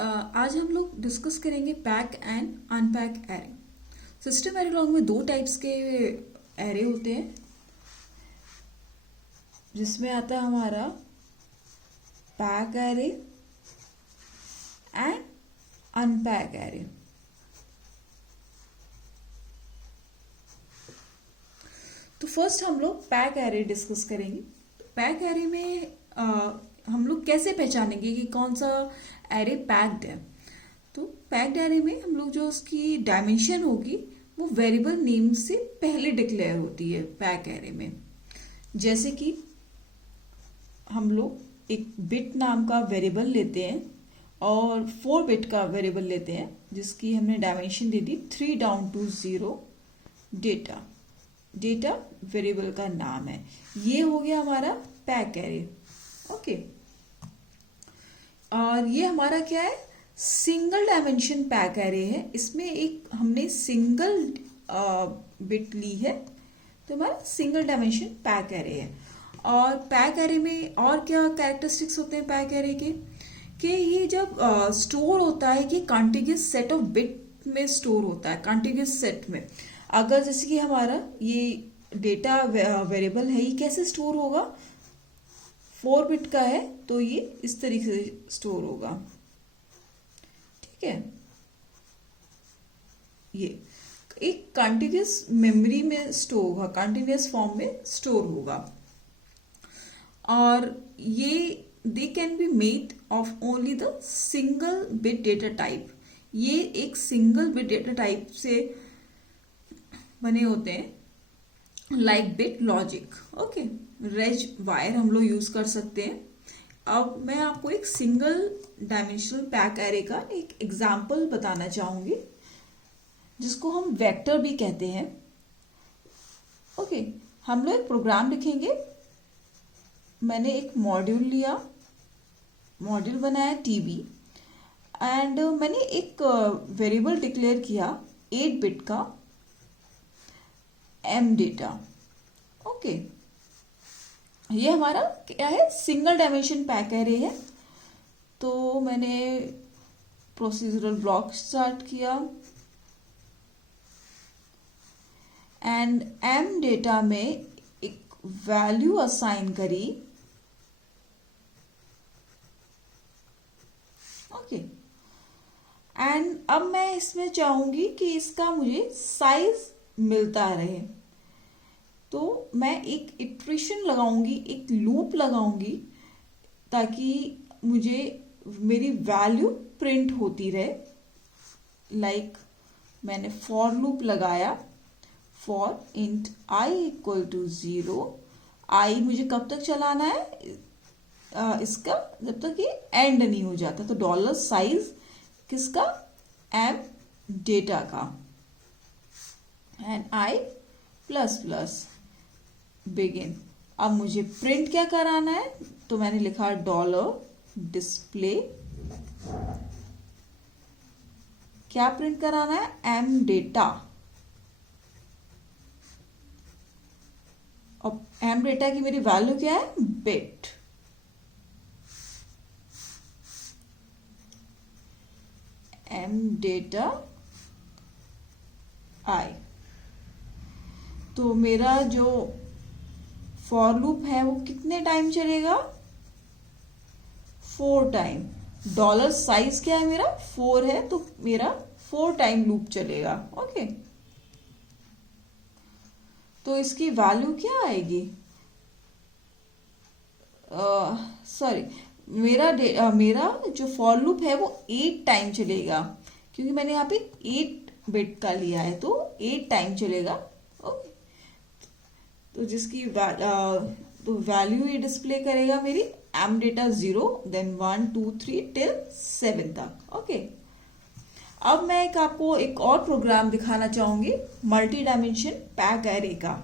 आज हम लोग डिस्कस करेंगे pack and unpack array. System एरेलॉग में दो टाइप्स के एरे होते हैं, जिसमें आता है हमारा pack array and unpack array. तो फर्स्ट हम लोग पैक एरे डिस्कस करेंगे। पैक एरे में हम लोग कैसे पहचानेंगे कि कौन सा एरे पैक्ड है। तो पैक्ड एरे में हम लोग जो उसकी डायमेंशन होगी वो वेरिएबल नेम से पहले डिक्लेयर होती है पैक एरे में। जैसे कि हम लोग एक बिट नाम का वेरिएबल लेते हैं और 4 बिट का वेरिएबल लेते हैं जिसकी हमने डायमेंशन दे दी 3 down to 0 data. Data variable का नाम है। ये हो गया हमारा पैक एरे। ओके, और ये हमारा क्या है, सिंगल डायमेंशन पैक एरे है। इसमें एक हमने सिंगल बिट ली है, तो हमारा सिंगल डायमेंशन पैक एरे है। और पैक एरे में और क्या कैरेक्टरिस्टिक्स होते हैं पैक एरे के, कि ये जब स्टोर होता है कि कॉन्टिग्यूअस सेट ऑफ बिट में स्टोर होता है, कॉन्टिग्यूअस सेट में। अगर जैसे कि हमारा ये डेटा वेरिएबल है, ये कैसे स्टोर होगा, 4 बिट का है तो ये इस तरीके से स्टोर होगा। ठीक है, ये एक कॉन्टिग्यूअस मेमोरी में स्टोर होगा, कॉन्टिन्यूअस फॉर्म में स्टोर होगा। और ये they can be made of only the single bit data type. ये एक सिंगल बिट डेटा टाइप से बने होते हैं, like bit logic. Okay, reg wire हम लोग यूज कर सकते हैं। अब मैं आपको एक सिंगल डायमेंशनल पैक एरे का एक एग्जांपल बताना चाहूंगी, जिसको हम वेक्टर भी कहते हैं। ओके, हम लोग एक प्रोग्राम लिखेंगे। मैंने एक मॉड्यूल लिया, मॉड्यूल बनाया टीबी, एंड मैंने एक वेरिएबल डिक्लेयर किया 8 बिट का एम डेटा। ओके, ये हमारा क्या है, सिंगल डायमेंशन पैक एरे है। तो मैंने प्रोसीजरल ब्लॉक स्टार्ट किया एंड एम डेटा में एक वैल्यू असाइन करी। ओके, एंड अब मैं इसमें चाहूंगी कि इसका मुझे साइज मिलता रहे, तो मैं एक इटरेशन लगाऊंगी, एक लूप लगाऊंगी, ताकि मुझे मेरी वैल्यू प्रिंट होती रहे। लाइक मैंने फॉर लूप लगाया, for int I equal to 0। I मुझे कब तक चलाना है, इसका जब तक ये एंड नहीं हो जाता। तो डॉलर साइज किसका, एम डेटा का, and I plus plus begin. अब मुझे प्रिंट क्या कराना है, तो मैंने लिखा डॉलर डिस्प्ले। क्या प्रिंट कराना है, एम डेटा। और एम डेटा की मेरी वैल्यू क्या है, बिट। M data I. तो मेरा जो फॉर लूप है वो कितने टाइम चलेगा, 4 टाइम। डॉलर साइज क्या है मेरा, 4 है, तो मेरा 4 टाइम लूप चलेगा। ओके, तो इसकी वैल्यू क्या आएगी, सॉरी, मेरा जो फॉर लूप है वो 8 टाइम चलेगा, क्योंकि मैंने यहाँ पे 8 बिट का लिया है, तो 8 टाइम चलेगा। ओके, तो जिसकी तो वैल्यू ये डिस्प्ले करेगा मेरी एम डेटा 0, देन 1 2 3 टिल 7 तक। ओके, अब मैं आपको एक और प्रोग्राम दिखाना चाहूंगी मल्टी डायमेंशन पैक एरे का।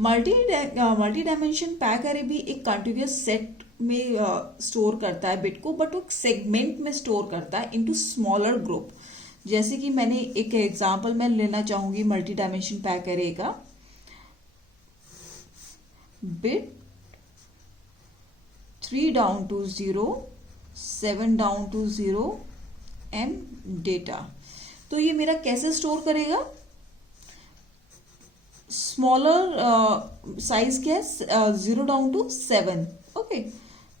मल्टी डायमेंशन पैक एरे भी एक कंटिन्यूअस सेट में स्टोर करता है बिट को, बट वो सेगमेंट में स्टोर करता है इनटू स्मॉलर ग्रुप। जैसे कि मैंने एक एग्जांपल मैं लेना चाहूंगी मल्टी डायमेंशन पैक एरे का। Bit 3 down to 0 7 down to 0 m data. तो ये मेरा कैसे स्टोर करेगा? स्मॉलर साइज क्या है? 0 डाउन टू 7। ओके,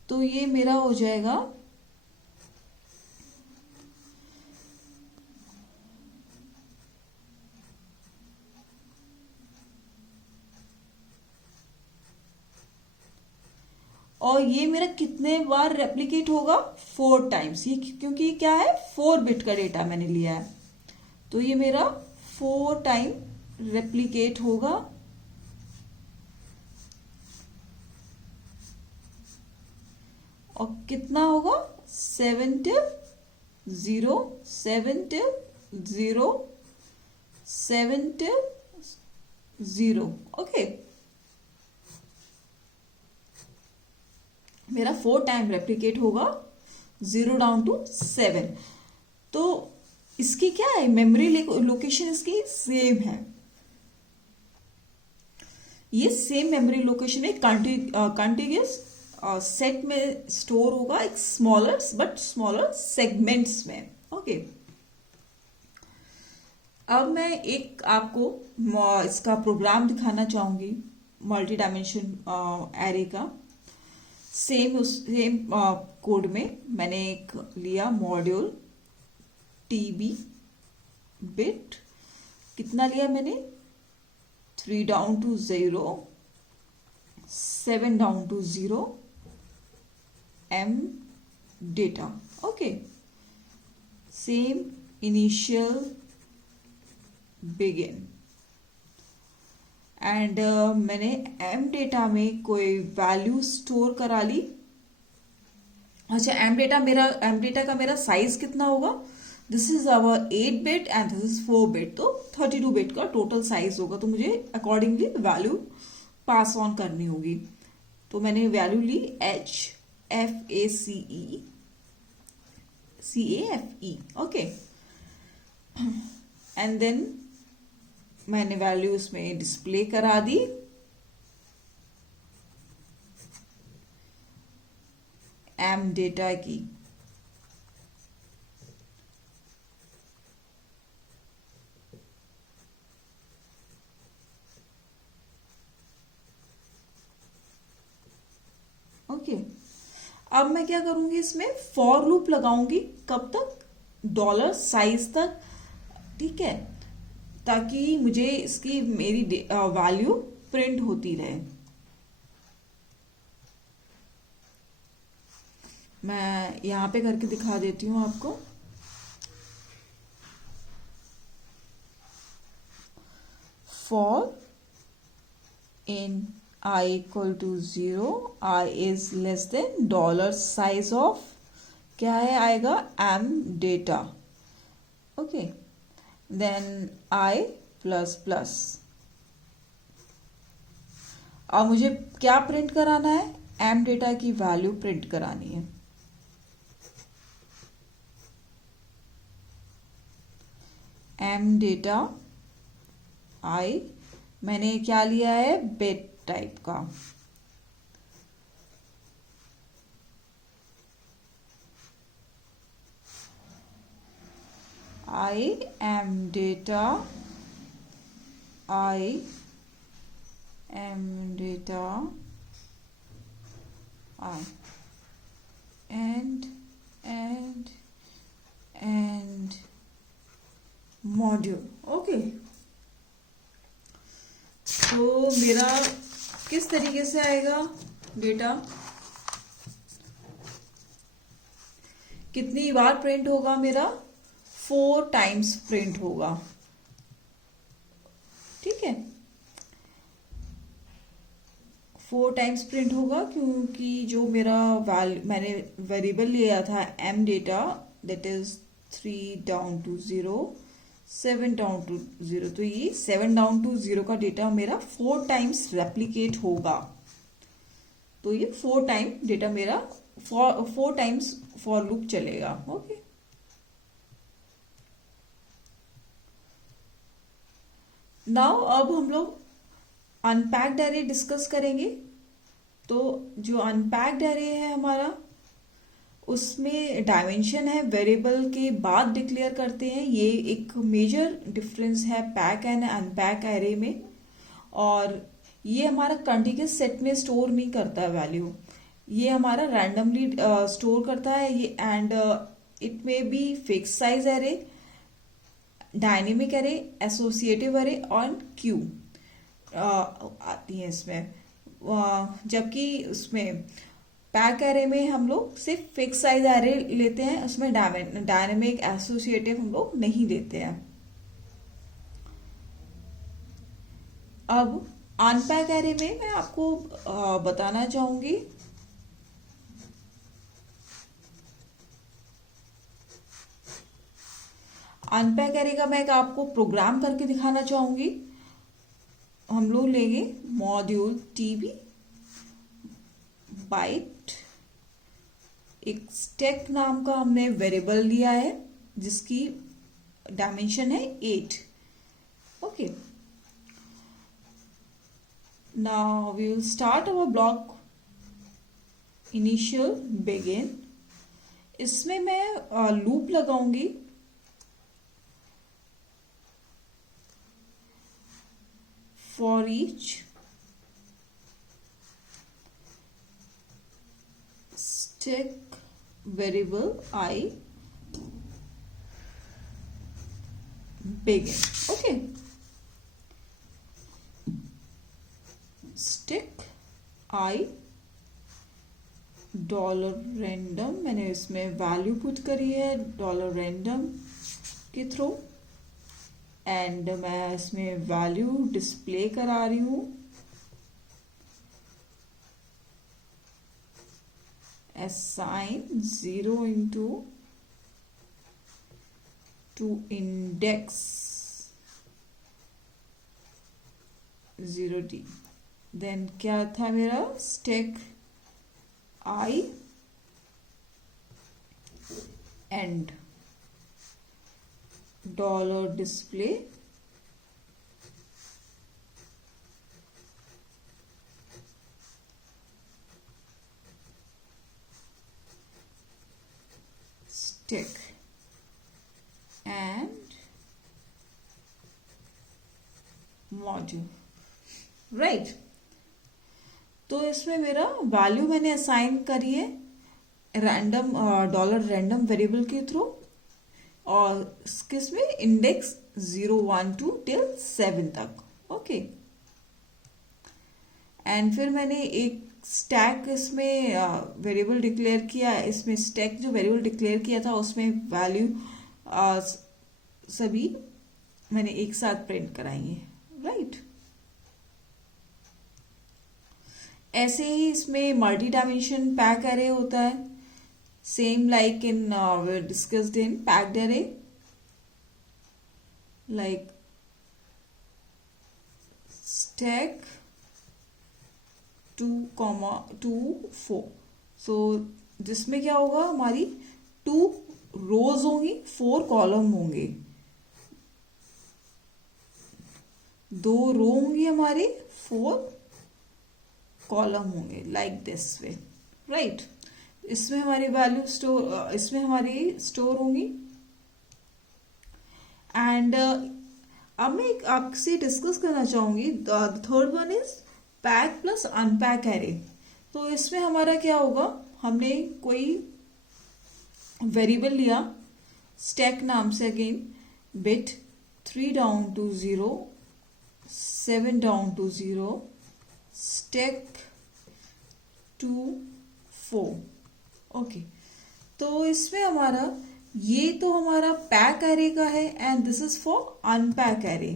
तो ये मेरा हो जाएगा और ये मेरा कितने बार रेप्लिकेट होगा? 4 टाइम्स। ये क्योंकि क्या है? 4 बिट का डेटा मैंने लिया है, तो ये मेरा 4 टाइम रेप्लिकेट होगा। और कितना होगा? 7 टिल 0, 7 टिल 0, 7 टिल 0। ओके, मेरा 4 टाइम रेप्लिकेट होगा 0 डाउन टू 7। तो इसकी क्या है? मेमोरी लोकेशन इसकी सेम है। ये सेम मेमोरी लोकेशन है, कंटिन्यूस सेट में स्टोर होगा, एक स्मॉलर सेगमेंट्स में। ओके, अब मैं एक आपको इसका प्रोग्राम दिखाना चाहूंगी, मल्टी डायमेंशन एरे का। सेम कोड में मैंने एक लिया मॉड्यूल टीबी बिट। कितना लिया मैंने? 3 down to 0, 7 down to 0 m data. Okay, same initial begin end मैंने m डेटा में कोई वैल्यू स्टोर करा ली। अच्छा, m डेटा का मेरा साइज कितना होगा? This is our 8 bit and this is 4 bit, तो 32 बिट का टोटल साइज होगा। तो मुझे अकॉर्डिंगली वैल्यू पास ऑन करनी होगी। तो मैंने वैल्यू ली HFACE ओके, एंड देन मैंने वैल्यू उसमें डिस्प्ले करा दी। m डेटा की ओके, अब मैं क्या करूंगी? इसमें फॉर लूप लगाऊंगी। कब तक? डॉलर साइज तक। ठीक है, ताकि मुझे इसकी मेरी वैल्यू प्रिंट होती रहे। मैं यहां पे करके दिखा देती हूं आपको। For in i equal to 0, i is less than dollar size of क्या है आएगा? m data. Okay, then i plus plus. अब मुझे क्या प्रिंट कराना है? m डेटा की वैल्यू प्रिंट करानी है। m डेटा i मैंने क्या लिया है? बिट टाइप का। I am data, I am data I and module। Okay, तो मेरा किस तरीके से आएगा डेटा? कितनी बार प्रिंट होगा मेरा? 4 टाइम्स प्रिंट होगा। ठीक है, 4 टाइम्स प्रिंट होगा, क्योंकि जो मेरा मैंने वेरिएबल लिया था m data, that is 3 down to 0, 7 down to 0। तो ये 7 डाउन टू 0 का डेटा मेरा 4 टाइम्स रेप्लिकेट होगा। तो ये 4 टाइम डेटा मेरा 4 टाइम्स फॉर लूप चलेगा। ओके, नाउ अब हम लोग अनपैक्ड एरे डिस्कस करेंगे। तो जो अनपैक्ड एरे है हमारा, उसमें डायमेंशन है वेरिएबल के बाद डिक्लेयर करते हैं, ये एक मेजर डिफरेंस है पैक एंड अनपैक एरे में। और ये हमारा कंटीन्यूअस सेट में स्टोर नहीं करता वैल्यू, ये हमारा रैंडमली स्टोर करता है ये। And it may be fix size array, dynamic array, associative array और क्यू आती है इसमें। जबकि उसमें पैक एरे में हम लोग सिर्फ फिक्स साइज एरे लेते हैं, उसमें डायनेमिक एसोसिएटिव हम लोग नहीं लेते हैं। अब अनपैक एरे में मैं आपको बताना चाहूंगी अनपैक एरे का, मैं आपको प्रोग्राम करके दिखाना चाहूंगी। हम लोग लेंगे मॉड्यूल टीबी बाइट, एक स्टैक नाम का हमने वेरिएबल लिया है जिसकी डायमेंशन है 8। Okay, now we will start our block initial begin. इसमें मैं लूप लगाऊंगी for each stack variable I begin। Okay, stack I $random, मैंने इसमें वैल्यू पुट करी है $random के थ्रू। एंड मैं इसमें वैल्यू डिस्प्ले करा रही हूं assign 0 into to index 0D। Then क्या था मेरा stack I and dollar display stack and module, right. तो इसमें मेरा वैल्यू मैंने असाइन करी है रैंडम $random वेरिएबल के थ्रू, और किसमें इंडेक्स 0, 1, 2 till 7 तक। ओके, एंड फिर मैंने एक स्टैक इसमें वेरिएबल डिक्लेयर किया। इसमें स्टैक जो वेरिएबल डिक्लेयर किया था उसमें वैल्यू सभी मैंने एक साथ प्रिंट कराई है, राइट। ऐसे ही इसमें मल्टी डायमेंशन पैक एरे होता है, same like in we discussed in packed array, like stack 2, 2, 4। So जिसमें क्या होगा, हमारी 2 रोज होंगी, 4 कॉलम होंगे, 2 रो होंगी हमारी, 4 कॉलम होंगे, लाइक दिस वे, राइट। इसमें हमारी वैल्यू इसमें हमारी स्टोर होंगी। एंड अब मैं आपसे डिस्कस करना चाहूंगी the third one is pack plus unpack array. तो इसमें हमारा क्या होगा, हमने कोई वेरिएबल लिया स्टैक नाम से, again bit 3 down to 0, 7 down to 0, stack 2, 4। Okay, तो इसमें हमारा ये तो हमारा पैक एरे का है and this is for unpack array.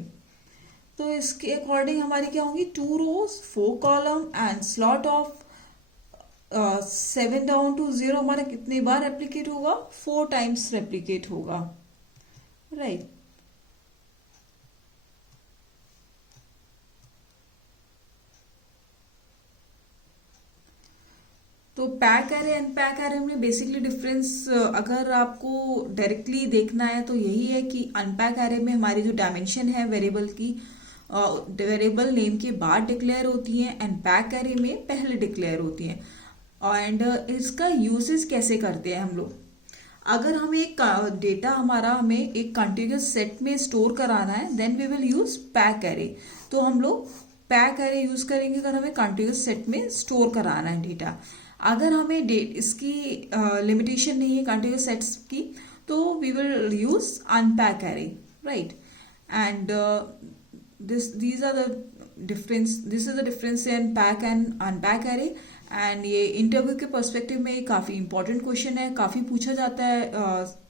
तो इसके अकॉर्डिंग हमारी क्या होंगी, 2 rows 4 column and slot of 7 down to 0 हमारा कितनी बार रेप्लिकेट होगा, 4 टाइम्स रेप्लिकेट होगा, राइट। तो pack array and pack array में बेसिकली डिफरेंस अगर आपको डायरेक्टली देखना है तो यही है कि अनपैक एरे में हमारी जो डायमेंशन है वेरिएबल की वेरिएबल नेम के बाद डिक्लेयर होती है एंड पैक एरे में पहले डिक्लेयर होती है। एंड इसका यूसेज कैसे करते हैं हम लोग। अगर हमें एक डेटा हमें एक कंटिन्यूस सेट में स्टोर कराना है, then we will use pack array. तो हम लोग पैक एरे यूज करेंगे अगर हमें कंटिन्यूस सेट में स्टोर कराना है डेटा। अगर हमें इसकी लिमिटेशन नहीं है कंटिन्यूस सेट्स की, तो we will use unpack array, right. And these are the this is the difference in pack and unpack array. And ये इंटरव्यू के पर्सपेक्टिव में काफ़ी इंपॉर्टेंट क्वेश्चन है, काफ़ी पूछा जाता है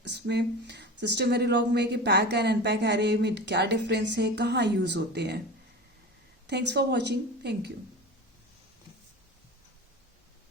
इसमें सिस्टम वेरिलॉग में कि पैक एंड अनपैक एरे में क्या डिफरेंस है, कहाँ यूज होते हैं। Thanks for watching, thank you.